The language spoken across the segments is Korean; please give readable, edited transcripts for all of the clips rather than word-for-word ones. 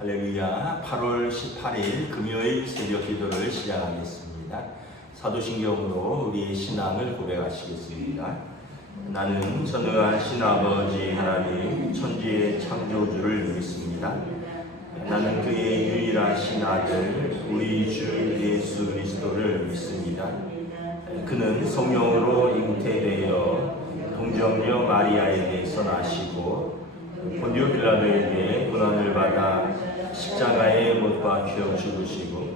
할렐루야. 8월 18일 금요일 새벽 기도를 시작하겠습니다. 사도신경으로 우리의 신앙을 고백하시겠습니다. 나는 전능하신 아버지 하나님 천지의 창조주를 믿습니다. 나는 그의 유일하신 아들 우리 주 예수 그리스도를 믿습니다. 그는 성령으로 잉태되어 동정녀 마리아에게서 나시고 본디오 빌라도에게 고난을 받아 십자가에 못 박혀 죽으시고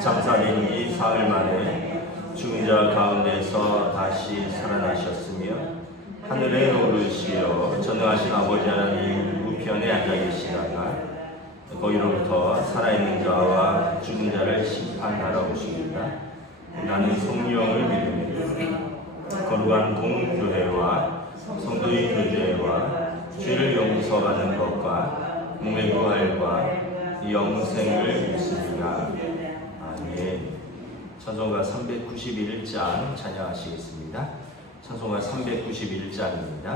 장사된 지 사흘 만에 죽은 자 가운데서 다시 살아나셨으며 하늘에 오르시어 전능하신 아버지 하나님 우편에 앉아 계시다가 거기로부터 살아있는 자와 죽은 자를 심판하러 오십니다. 나는 성령을 믿으며 거룩한 공교회와 성도의 교제와 죄를 용서받는 것과 몸의 부활과 영생을 믿습니다. 아멘. 찬송가 391장 찬양하시겠습니다. 찬송가 391장입니다.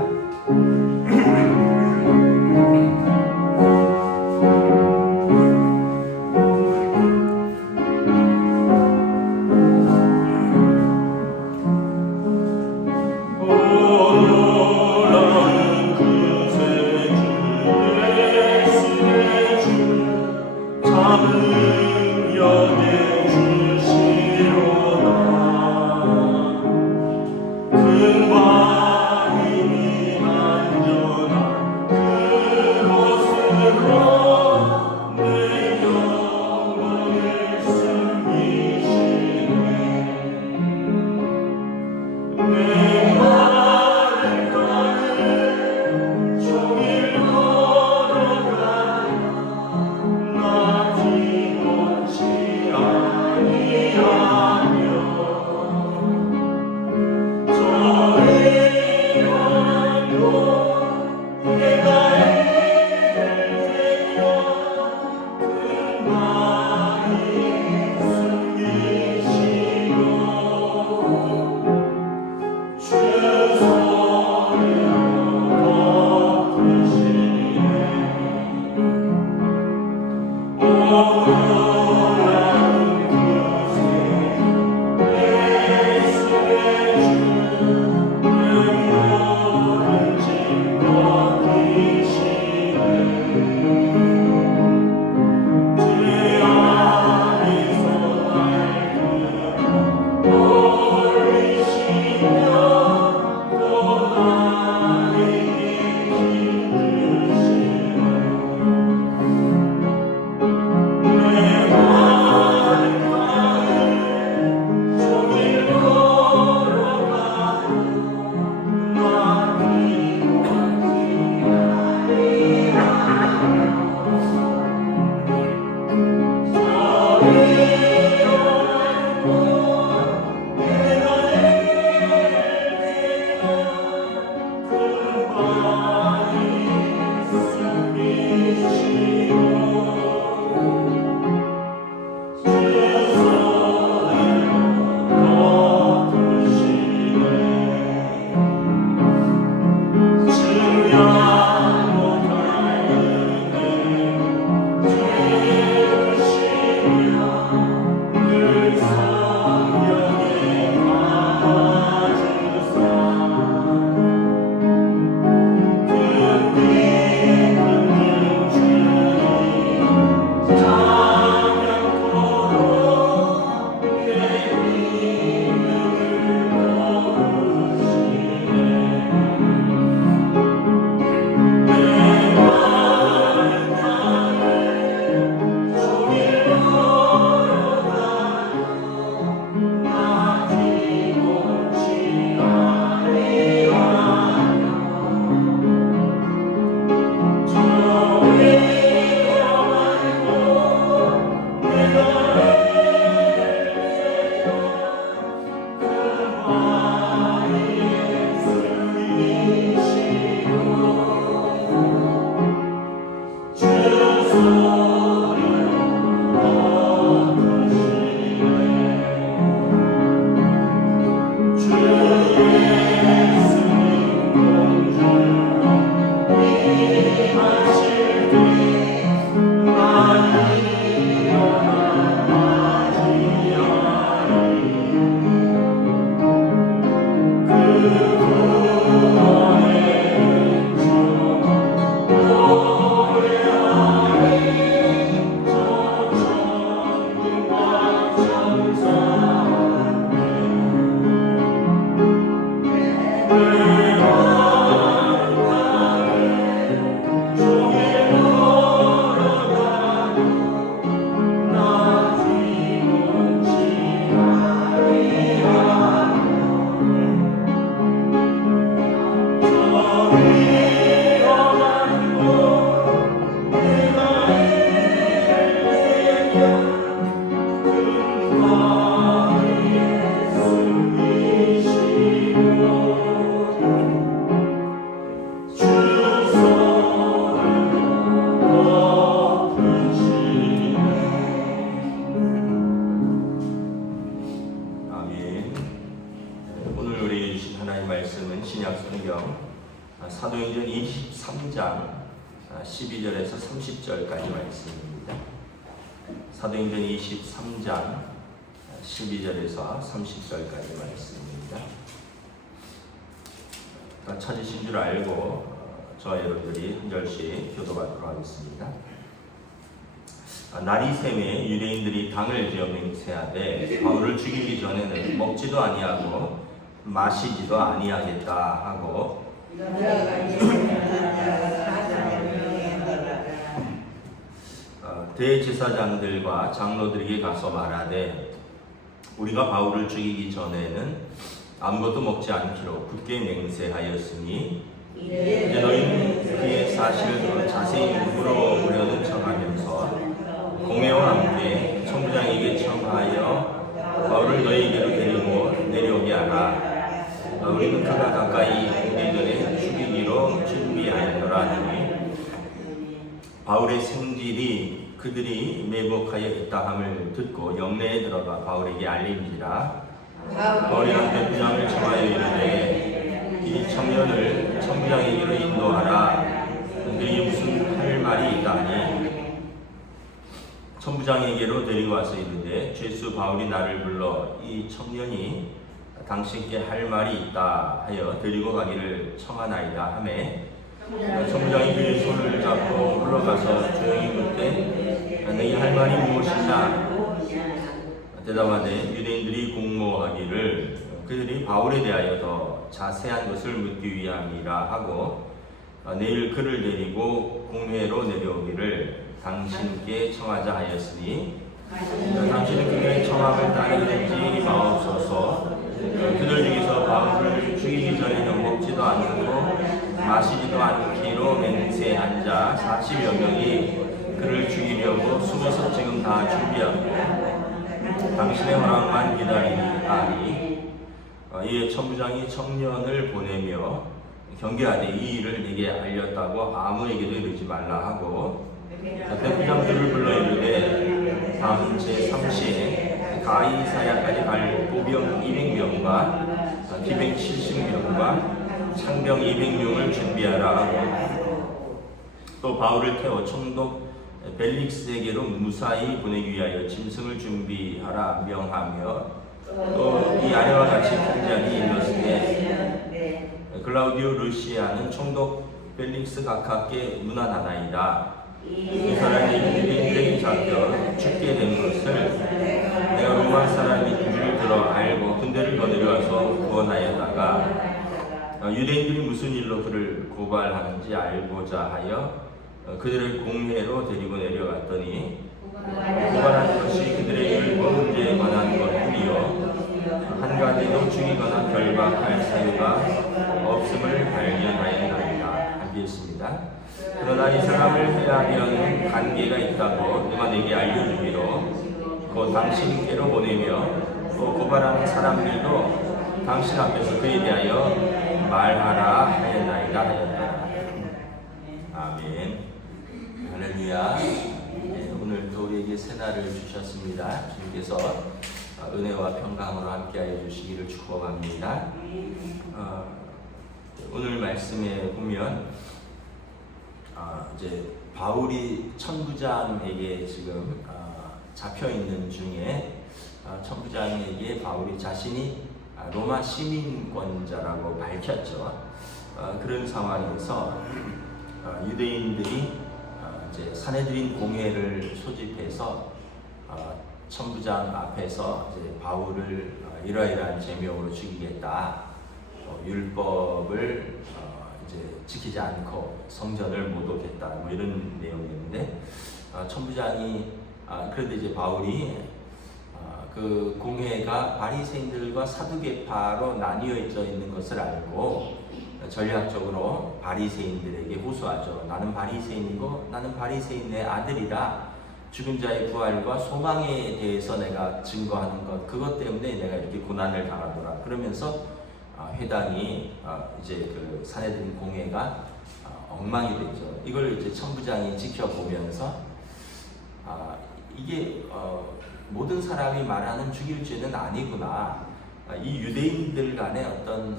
12절에서 30절까지 말씀입니다. 사도행전 23장 12절에서 30절까지 말씀입니다. 찾으신 줄 알고 저와 여러분들이 한 절씩 교도받도록 하겠습니다. 날이 새매 유대인들이 당을 지어 맹세하되 바울을 죽이기 전에는 먹지도 아니하고 마시지도 아니하겠다 하고 대제사장들과 장로들에게 가서 말하되 우리가 바울을 죽이기 전에는 아무것도 먹지 않기로 굳게 맹세하였으니 이제 너희는 그의 사실을 더 자세히 물어보려는 척하면서 공회와 함께 청부장에게 청하여 바울을 너희에게로 데리고 내려오게 하라. 우리는 그가 가까이 오기 전에 죽이기로 준비하였노라 하니 바울의 생질이 그들이 매복하여 있다 함을 듣고 영내에 들어가 바울에게 알림지라. 바울이 대부장을 청하여 이르되 이 청년을 청부장에게로 인도하라. 너희 무슨 할 말이 있다니 청부장에게로 데리고 와서 이르되 죄수 바울이 나를 불러 이 청년이 당신께 할 말이 있다 하여 데리고 가기를 청하나이다 하매 청부장이 그의 손을 잡고 물러가서 조용히 묻되 너희 할 말이 무엇이냐 대답하되 유대인들이 공모하기를 그들이 바울에 대하여 더 자세한 것을 묻기 위함이라 하고 내일 그를 데리고 공회로 내려오기를 당신께 청하자 하였으니 당신은 그의 청함을 따르든지 마옵소서. 그들 중에서 바울을 죽이기 전에는 먹지도 않고 마시지도 않기로 맹세한 자 40여 명이 그를 죽이려고 숨어서 지금 다 준비하고 당신의 허락만 기다리니 이에 천부장이 청년을 보내며 경계하되 이 일을 내게 알렸다고 아무에게도 이르지 말라 하고 대부장들을 불러 이르되 다음 제3시에 가이사야까지 갈 보병 200명과 기병 70명과 창병 200명을 준비하라 하고 또 바울을 태워 총독 벨릭스에게로 무사히 보내기 위하여 짐승을 준비하라 명하며 또 이 아래와 같이 편지하니 일렀으되 클라우디오 루시아는 총독 벨릭스 각하께 문안하나이다. 이 사람이 유대인들에게 잡혀 죽게 된 것을 내가 로마 사람인 줄 들어 알고 군대를 거느려와서 구원하였다가 유대인들이 무슨 일로 그를 고발하는지 알고자 하여 그들을 공회로 데리고 내려갔더니 고발하는 것이 그들의 율법 문제에 관한 것뿐이요 한 가지도 죽이거나 결박할 사유가 없음을 발견하였나이다. 알겠습니다. 그러나 이 사람을 해하려는 관계가 있다고 누가 내게 알려주기로 곧 당신께로 보내며 또 고발하는 사람들도 당신 앞에서 그에 대하여 말하라 하였나이다 하였다. 아멘. 할렐루야. 오늘도 우리에게 새날을 주셨습니다. 주님께서 은혜와 평강으로 함께하여 주시기를 축복합니다. 오늘 말씀에 보면 이제 바울이 천부장에게 지금 잡혀 있는 중에 천부장에게 바울이 자신이 로마 시민권자라고 밝혔죠. 그런 상황에서 유대인들이 이제 사내들인 공회를 소집해서 천부장 앞에서 이제 바울을 이러이러한 제명으로 죽이겠다. 율법을 이제 지키지 않고 성전을 못 오겠다. 뭐 이런 내용이었는데 천부장이 그런데 이제 바울이 그 공회가 바리새인들과 사두개파로 나뉘어 있는 것을 알고 전략적으로 바리새인들에게 호소하죠. 나는 바리새인이고 나는 바리새인의 아들이라 죽은 자의 부활과 소망에 대해서 내가 증거하는 것 그것 때문에 내가 이렇게 고난을 당하더라. 그러면서 회당이 이제 그 사내들인 공회가 엉망이 되죠. 이걸 이제 천부장이 지켜보면서 이게 모든 사람이 말하는 죽일 죄는 아니구나. 이 유대인들 간의 어떤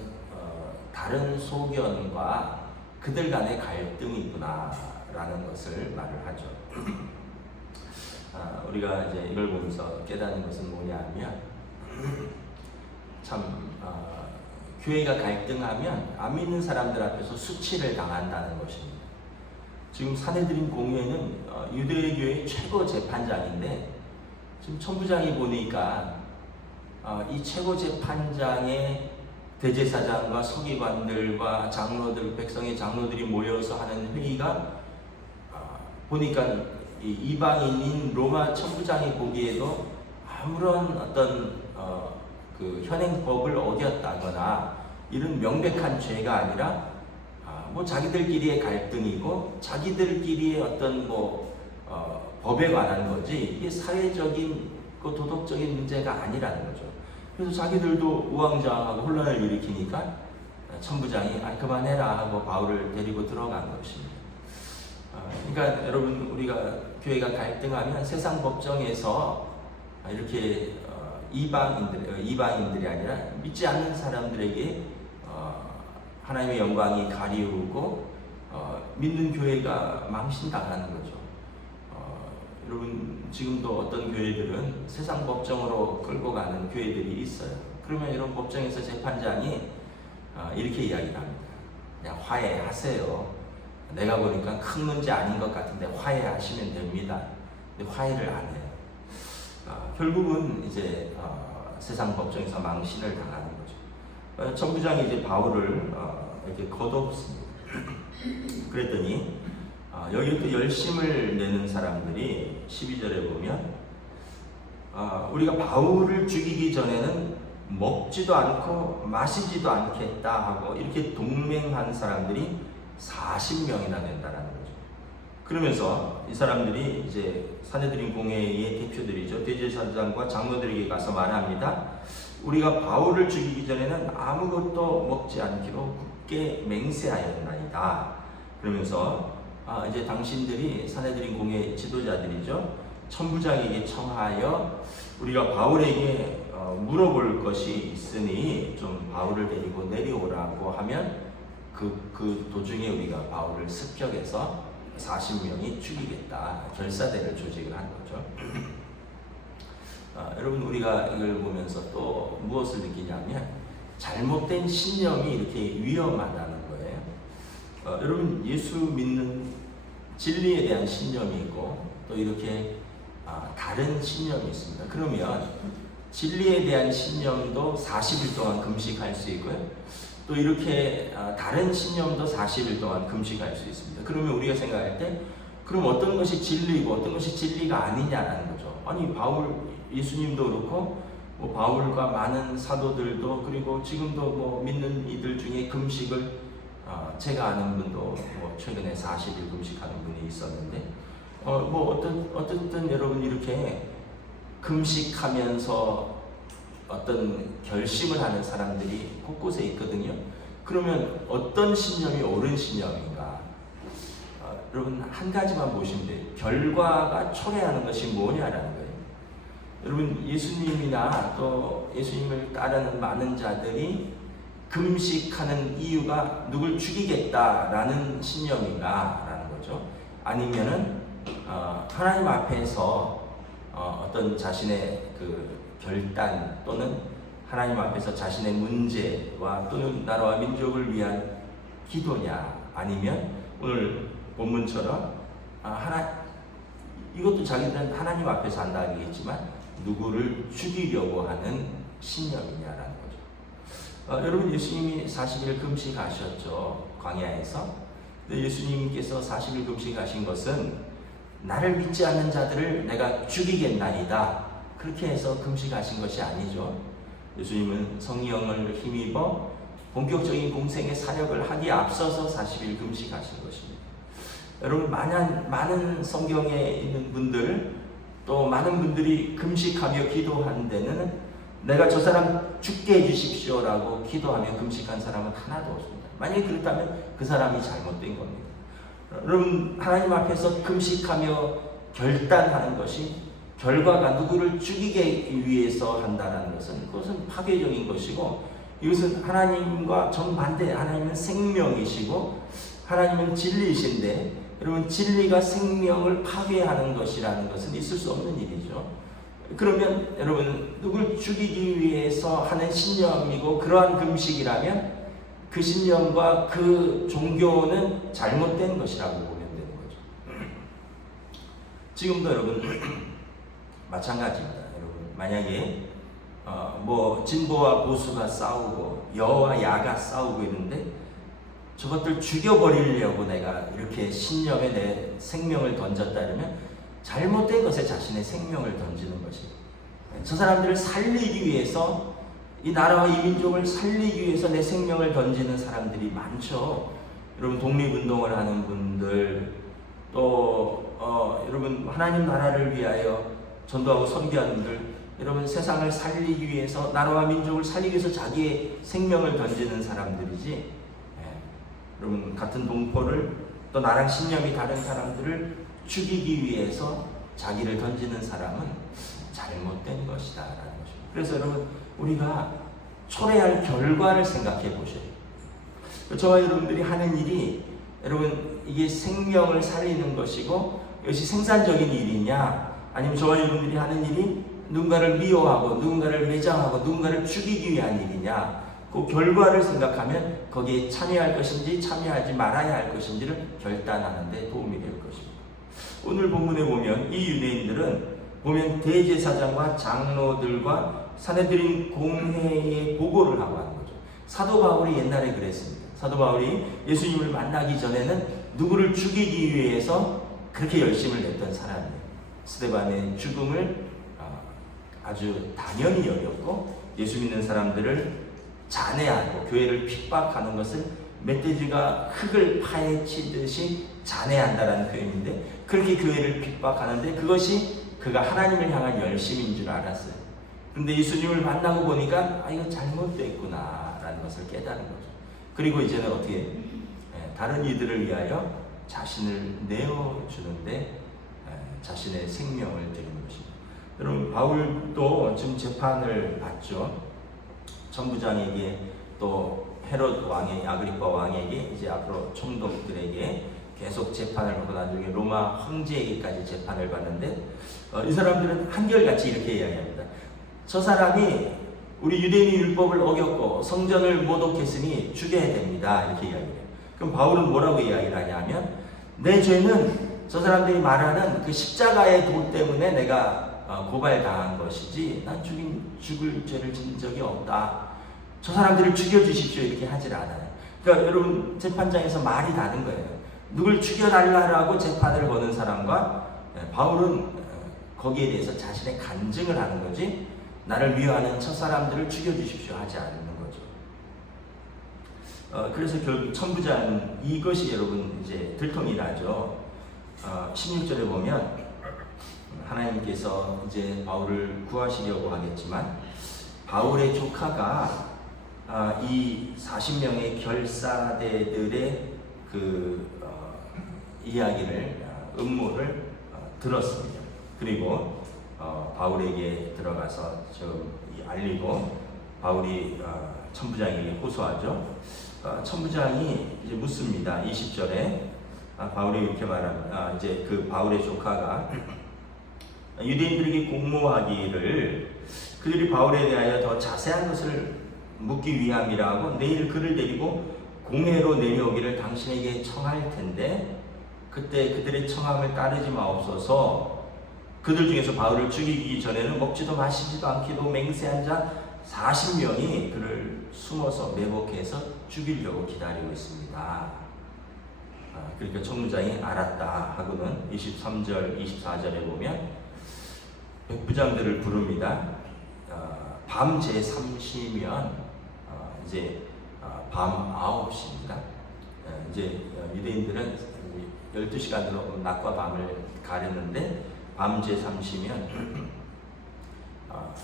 다른 소견과 그들 간의 갈등이구나. 라는 것을 말을 하죠. 우리가 이제 이걸 보면서 깨닫는 것은 뭐냐면 참 교회가 갈등하면 안 믿는 사람들 앞에서 수치를 당한다는 것입니다. 지금 사내들인 공회는 유대교의 최고 재판장인데 지금 천부장이 보니까 이 최고 재판장의 대제사장과 서기관들과 장로들, 백성의 장로들이 모여서 하는 회의가 보니까 이 이방인인 로마 천부장이 보기에도 아무런 어떤 그 현행법을 어겼다거나 이런 명백한 죄가 아니라 뭐 자기들끼리의 갈등이고 자기들끼리의 어떤 법에 관한 거지 이게 사회적인 도덕적인 문제가 아니라는 거죠. 그래서 자기들도 우왕좌왕하고 혼란을 일으키니까 천부장이 그만해라 하고 바울을 데리고 들어간 것입니다. 그러니까 여러분 우리가 교회가 갈등하면 세상 법정에서 이렇게 이방인들이 아니라 믿지 않는 사람들에게 하나님의 영광이 가리우고 믿는 교회가 망신당하는 거죠. 여러분 지금도 어떤 교회들은 세상 법정으로 끌고 가는 교회들이 있어요. 그러면 이런 법정에서 재판장이 이렇게 이야기를 합니다. 그냥 화해하세요. 내가 보니까 큰 문제 아닌 것 같은데 화해하시면 됩니다. 근데 화해를 안 해요. 결국은 이제 세상 법정에서 망신을 당하는 거죠. 천부장이 이제 바울을 이렇게 걷어붙습니다. 그랬더니 여기 또 열심을 내는 사람들이 12절에 보면 우리가 바울을 죽이기 전에는 먹지도 않고 마시지도 않겠다 하고 이렇게 동맹한 사람들이 40명이나 된다는 거죠. 그러면서 이 사람들이 이제 사내들인 공회의 대표들이죠. 대제사장과 장로들에게 가서 말합니다. 우리가 바울을 죽이기 전에는 아무것도 먹지 않기로 굳게 맹세하였나이다. 그러면서 이제 당신들이 사내들인 공회 지도자들이죠. 천부장에게 청하여 우리가 바울에게 물어볼 것이 있으니 좀 바울을 데리고 내려오라고 하면 그 도중에 우리가 바울을 습격해서 40명이 죽이겠다. 결사대를 조직을 한 거죠. 여러분 우리가 이걸 보면서 또 무엇을 느끼냐면 잘못된 신념이 이렇게 위험하다는 거예요. 여러분 예수 믿는 진리에 대한 신념이 있고 또 이렇게 다른 신념이 있습니다. 그러면 진리에 대한 신념도 40일 동안 금식할 수 있고요. 또 이렇게 다른 신념도 40일 동안 금식할 수 있습니다. 그러면 우리가 생각할 때 그럼 어떤 것이 진리고 어떤 것이 진리가 아니냐라는 거죠. 아니 예수님도 그렇고 바울과 많은 사도들도 그리고 지금도 믿는 이들 중에 금식을 제가 아는 분도 최근에 40일 금식하는 분이 있었는데 어쨌든 여러분 이렇게 금식하면서 어떤 결심을 하는 사람들이 곳곳에 있거든요. 그러면 어떤 신념이 옳은 신념인가? 여러분 한 가지만 보시면 돼요. 결과가 초래하는 것이 뭐냐라는 거예요. 여러분 예수님이나 또 예수님을 따르는 많은 자들이 금식하는 이유가 누굴 죽이겠다라는 신념인가라는 거죠. 아니면은 하나님 앞에서 어떤 자신의 그 결단 또는 하나님 앞에서 자신의 문제와 또는 나라와 민족을 위한 기도냐 아니면 오늘 본문처럼 이것도 자기들은 하나님 앞에서 한다 하겠지만 누구를 죽이려고 하는 신념이냐라는 거죠. 여러분 예수님이 40일 금식하셨죠. 광야에서. 예수님께서 40일 금식하신 것은 나를 믿지 않는 자들을 내가 죽이겠나이다. 그렇게 해서 금식하신 것이 아니죠. 예수님은 성령을 힘입어 본격적인 공생의 사역을 하기에 앞서서 40일 금식하신 것입니다. 여러분 많은 성경에 있는 분들 또 많은 분들이 금식하며 기도한 데는 내가 저 사람 죽게 해주십시오라고 기도하며 금식한 사람은 하나도 없습니다. 만약에 그렇다면 그 사람이 잘못된 겁니다. 여러분 하나님 앞에서 금식하며 결단하는 것이 결과가 누구를 죽이기 위해서 한다는 것은 그것은 파괴적인 것이고 이것은 하나님과 정반대. 하나님은 생명이시고 하나님은 진리이신데 여러분 진리가 생명을 파괴하는 것이라는 것은 있을 수 없는 일이죠. 그러면 여러분 누굴 죽이기 위해서 하는 신념이고 그러한 금식이라면 그 신념과 그 종교는 잘못된 것이라고 보면 되는 거죠. 지금도 여러분 마찬가지입니다. 여러분 만약에 뭐 진보와 보수가 싸우고 여와 야가 싸우고 있는데 저것들 죽여버리려고 내가 이렇게 신념에 내 생명을 던졌다 그러면 잘못된 것에 자신의 생명을 던지는 것이, 저 사람들을 살리기 위해서, 이 나라와 이 민족을 살리기 위해서 내 생명을 던지는 사람들이 많죠. 여러분 독립운동을 하는 분들, 또 여러분 하나님 나라를 위하여 전도하고 선교하는 분들, 여러분 세상을 살리기 위해서, 나라와 민족을 살리기 위해서 자기의 생명을 던지는 사람들이지, 여러분 같은 동포를, 또 나랑 신념이 다른 사람들을 죽이기 위해서 자기를 던지는 사람은 잘못된 것이다 라는 것입니다. 그래서 여러분 우리가 초래할 결과를 생각해 보셔야 돼요. 저와 여러분들이 하는 일이, 여러분 이게 생명을 살리는 것이고 이것이 생산적인 일이냐, 아니면 저와 여러분들이 하는 일이 누군가를 미워하고 누군가를 매장하고 누군가를 죽이기 위한 일이냐, 그 결과를 생각하면 거기에 참여할 것인지 참여하지 말아야 할 것인지를 결단하는 데 도움이 될 것입니다. 오늘 본문에 보면 이 유대인들은 보면 대제사장과 장로들과 사내들인 공회에 보고를 하고 하는 거죠. 사도 바울이 옛날에 그랬습니다. 사도 바울이 예수님을 만나기 전에는 누구를 죽이기 위해서 그렇게 열심을 냈던 사람이에요. 스데반의 죽음을 아주 당연히 여겼고, 예수 믿는 사람들을 잔해하고 교회를 핍박하는 것을 멧돼지가 흙을 파헤치듯이 잔해한다라는 표현인데, 그렇게 교회를 핍박하는데 그것이 그가 하나님을 향한 열심인 줄 알았어요. 그런데 예수님을 만나고 보니까 이거 잘못됐구나 라는 것을 깨달은 거죠. 그리고 이제는 어떻게 다른 이들을 위하여 자신을 내어주는데 자신의 생명을 드리는 것입니다. 여러분 바울도 지금 재판을 받죠. 천부장에게, 또 헤롯 왕의, 아그리파 왕에게, 이제 앞으로 총독들에게 계속 재판을 받고 나중에 로마 황제에게까지 재판을 받는데, 이 사람들은 한결같이 이렇게 이야기합니다. 저 사람이 우리 유대인 율법을 어겼고 성전을 모독했으니 죽여야 됩니다, 이렇게 이야기해요. 그럼 바울은 뭐라고 이야기를 하냐면, 내 죄는 저 사람들이 말하는 그 십자가의 돌 때문에 내가 고발당한 것이지 난 죽을 죄를 지은 적이 없다. 저 사람들을 죽여주십시오, 이렇게 하질 않아요. 그러니까 여러분 재판장에서 말이 다른 거예요. 누굴 죽여달라고 재판을 거는 사람과 바울은 거기에 대해서 자신의 간증을 하는 거지, 나를 미워하는 저 사람들을 죽여주십시오 하지 않는 거죠. 그래서 결국 천부장, 이것이 여러분 이제 들통이 나죠. 16절에 보면 하나님께서 이제 바울을 구하시려고 하겠지만, 바울의 조카가 이 40명의 결사대들의 그 이야기를, 음모를 들었습니다. 그리고 바울에게 들어가서 좀 알리고, 바울이 천부장에게 호소하죠. 천부장이 이제 묻습니다. 20절에 바울이 이렇게 말합니다. 이제 그 바울의 조카가 유대인들에게 공모하기를 그들이 바울에 대하여 더 자세한 것을 묻기 위함이라고 내일 그를 데리고 공회로 내려오기를 당신에게 청할 텐데, 그때 그들의 청함을 따르지 마옵소서. 그들 중에서 바울을 죽이기 전에는 먹지도 마시지도 않기도 맹세한 자 40명이 그를 숨어서 매복해서 죽이려고 기다리고 있습니다. 그러니까 총무장이 알았다 하고는 23절, 24절에 보면 백부장들을 부릅니다. 밤 제3시면 이제 밤 9시입니다. 이제 유대인들은 12시간으로 낮과 밤을 가르는데, 밤 제3시면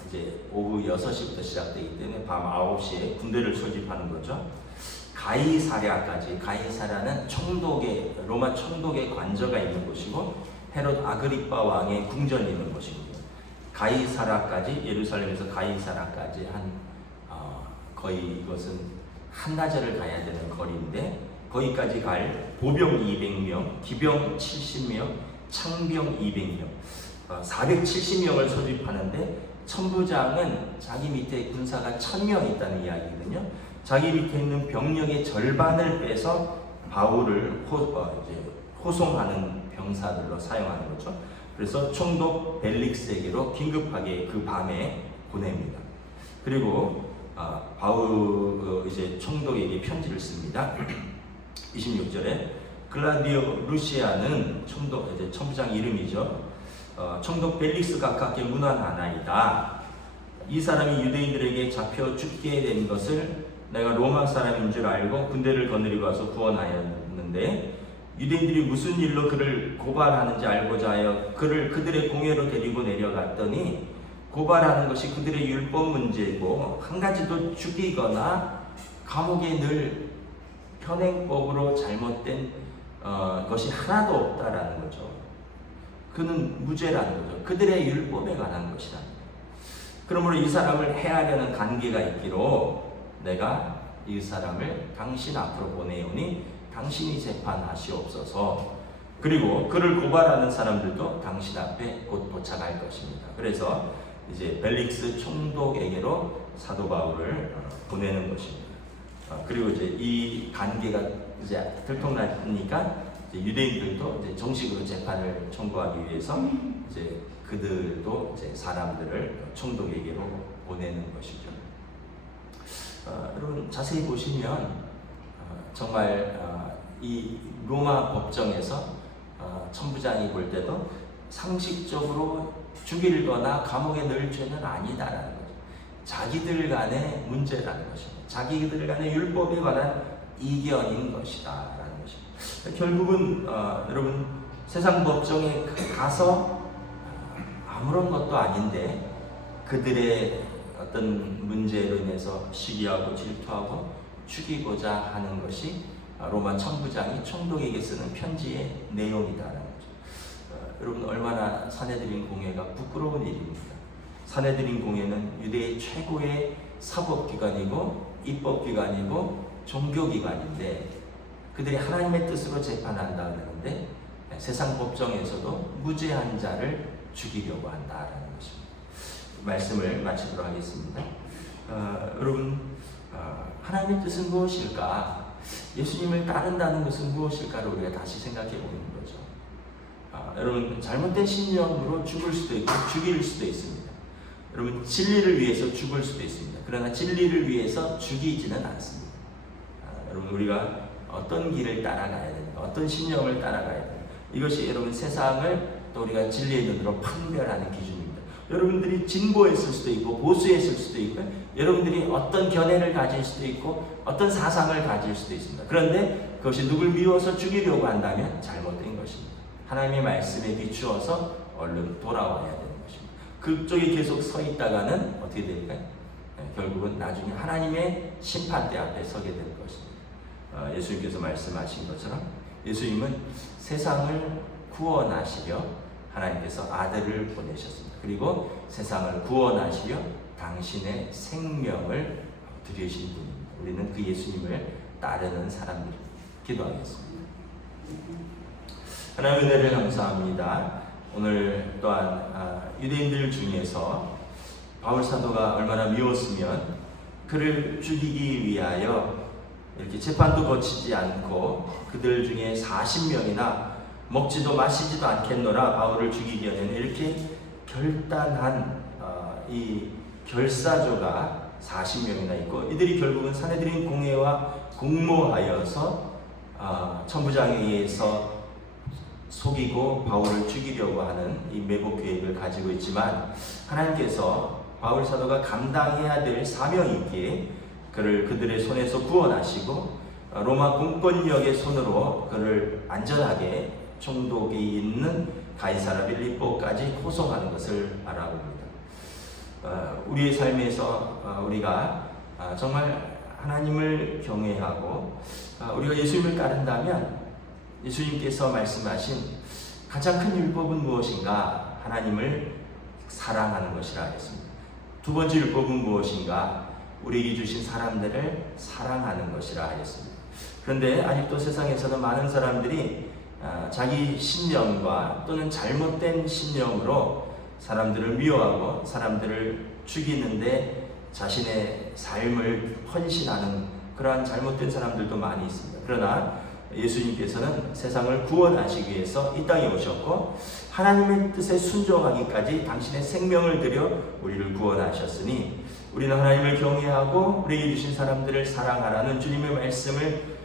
이제 오후 6시부터 시작되기 때문에 밤 9시에 군대를 소집하는 거죠. 가이사랴까지, 가이사랴는 총독의, 로마 총독의 관저가 있는 곳이고 헤롯 아그리파 왕의 궁전이 있는 곳입니다. 가이사랴까지, 예루살렘에서 가이사랴까지 거의 이것은 한나절을 가야 되는 거리인데, 거기까지 갈 보병 200명, 기병 70명, 창병 200명, 470명을 소집하는데 천부장은 자기 밑에 군사가 1000명 있다는 이야기거든요. 자기 밑에 있는 병력의 절반을 빼서 바울을 호송하는 병사들로 사용하는 거죠. 그래서 총독 벨릭스에게로 긴급하게 그 밤에 보냅니다. 그리고 바울 이제 총독에게 편지를 씁니다. 26절에 글라디오 루시아는 총독 이제 천부장 이름이죠. 총독 벨릭스 가깝게 문안하나이다. 이 사람이 유대인들에게 잡혀 죽게 된 것을 내가 로마 사람인 줄 알고 군대를 거느리고 와서 구원하였는데 유대인들이 무슨 일로 그를 고발하는지 알고자 하여 그를 그들의 공회로 데리고 내려갔더니 고발하는 것이 그들의 율법 문제고 한 가지도 죽이거나 감옥에 늘 현행법으로 잘못된 것이 하나도 없다라는 거죠. 그는 무죄라는 거죠. 그들의 율법에 관한 것이다. 그러므로 이 사람을 해하려는 관계가 있기로 내가 이 사람을 당신 앞으로 보내오니 당신이 재판하시옵소서. 그리고 그를 고발하는 사람들도 당신 앞에 곧 도착할 것입니다. 그래서 이제 벨릭스 총독에게로 사도 바울을 보내는 것입니다. 그리고 이제 이 관계가 이제 들통나니까 이제 유대인들도 이제 정식으로 재판을 청구하기 위해서 이제 그들도 이제 사람들을 총독에게로 보내는 것이죠. 여러분 자세히 보시면 정말 이 로마 법정에서 천부장이 볼 때도 상식적으로 죽이거나 감옥에 넣을 죄는 아니다라는 거죠. 자기들 간의 문제라는 것입니다. 자기들 간의 율법에 관한 이견인 것이다라는 것입니다. 결국은 여러분 세상 법정에 가서 아무런 것도 아닌데 그들의 어떤 문제로 인해서 시기하고 질투하고 죽이고자 하는 것이 로마 천부장이 총독에게 쓰는 편지의 내용이다라는 거죠. 여러분 얼마나 사내들인 공회가 부끄러운 일입니다. 사내들인 공회는 유대의 최고의 사법기관이고 입법기관이고 종교기관인데 그들이 하나님의 뜻으로 재판한다 그러는데 세상 법정에서도 무죄한 자를 죽이려고 한다라는 것입니다. 말씀을 마치도록 하겠습니다. 여러분 하나님의 뜻은 무엇일까? 예수님을 따른다는 것은 무엇일까를 우리가 다시 생각해 보는 거죠. 여러분 잘못된 신념으로 죽을 수도 있고 죽일 수도 있습니다. 여러분 진리를 위해서 죽을 수도 있습니다. 그러나 진리를 위해서 죽이지는 않습니다. 여러분 우리가 어떤 길을 따라가야 됩니까? 어떤 신념을 따라가야 됩니까? 이것이 여러분 세상을 또 우리가 진리의 눈으로 판별하는 기준입니다. 여러분들이 진보했을 수도 있고 보수했을 수도 있고 여러분들이 어떤 견해를 가질 수도 있고 어떤 사상을 가질 수도 있습니다. 그런데 그것이 누굴 미워서 죽이려고 한다면 잘못된 것입니다. 하나님의 말씀에 비추어서 얼른 돌아와야 되는 것입니다. 그쪽에 계속 서 있다가는 어떻게 될까요? 결국은 나중에 하나님의 심판대 앞에 서게 될 것입니다. 예수님께서 말씀하신 것처럼 예수님은 세상을 구원하시려 하나님께서 아들을 보내셨습니다. 그리고 세상을 구원하시려 당신의 생명을 드리신 분입니다. 우리는 그 예수님을 따르는 사람들. 기도하겠습니다. 하나님의 은혜를 감사합니다. 오늘 또한 유대인들 중에서 바울 사도가 얼마나 미웠으면 그를 죽이기 위하여 이렇게 재판도 거치지 않고 그들 중에 40명이나 먹지도 마시지도 않겠노라 바울을 죽이기 위하여 이렇게 결단한 이 결사조가 40명이나 있고 이들이 결국은 사내들인 공회와 공모하여서 천부장에 의해서 속이고 바울을 죽이려고 하는 이 매복 계획을 가지고 있지만 하나님께서 바울 사도가 감당해야 될 사명이 있기에 그들의 손에서 구원하시고 로마 공권력의 손으로 그를 안전하게 총독이 있는 가이사라 빌립보까지 호송하는 것을 바라봅니다. 우리의 삶에서 우리가 정말 하나님을 경외하고 우리가 예수님을 따른다면 예수님께서 말씀하신 가장 큰 율법은 무엇인가? 하나님을 사랑하는 것이라 하겠습니다. 두 번째 율법은 무엇인가? 우리에게 주신 사람들을 사랑하는 것이라 하겠습니다. 그런데 아직도 세상에서는 많은 사람들이 자기 신념과 또는 잘못된 신념으로 사람들을 미워하고 사람들을 죽이는데 자신의 삶을 헌신하는 그러한 잘못된 사람들도 많이 있습니다. 그러나 예수님께서는 세상을 구원하시기 위해서 이 땅에 오셨고 하나님의 뜻에 순종하기까지 당신의 생명을 들여 우리를 구원하셨으니 우리는 하나님을 경외하고 우리에게 주신 사람들을 사랑하라는 주님의 말씀을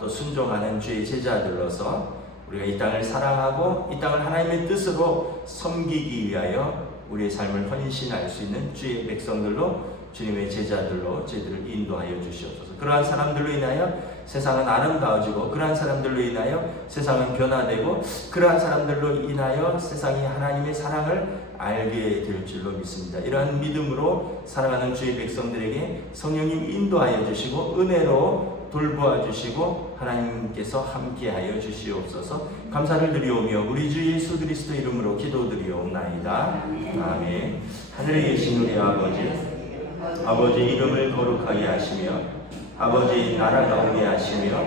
또 순종하는 주의 제자들로서 우리가 이 땅을 사랑하고 이 땅을 하나님의 뜻으로 섬기기 위하여 우리의 삶을 헌신할 수 있는 주의 백성들로 주님의 제자들로 저희들을 인도하여 주시옵소서. 그러한 사람들로 인하여 세상은 아름다워지고 그러한 사람들로 인하여 세상은 변화되고 그러한 사람들로 인하여 세상이 하나님의 사랑을 알게 될 줄로 믿습니다. 이러한 믿음으로 살아가는 주의 백성들에게 성령님 인도하여 주시고 은혜로 돌보아 주시고 하나님께서 함께하여 주시옵소서. 감사를 드리오며 우리 주 예수 그리스도 이름으로 기도드리옵나이다. 아멘. 하늘에 계신 우리 아버지 이름을 거룩하게 하시며 아버지의 나라가 오게 하시며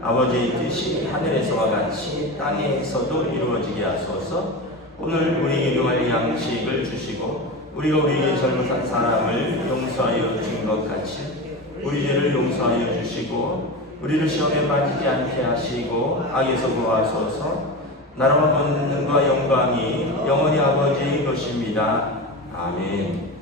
아버지의 뜻이 하늘에서와 같이 땅에서도 이루어지게 하소서. 오늘 우리에게 요할 양식을 주시고 우리가 우리에게 잘못한 사람을 용서하여 주신 것 같이 우리 죄를 용서하여 주시고 우리를 시험에 빠지지 않게 하시고 악에서 구하소서. 나라와 권능과 영광이 영원히 아버지의 것입니다. 아멘.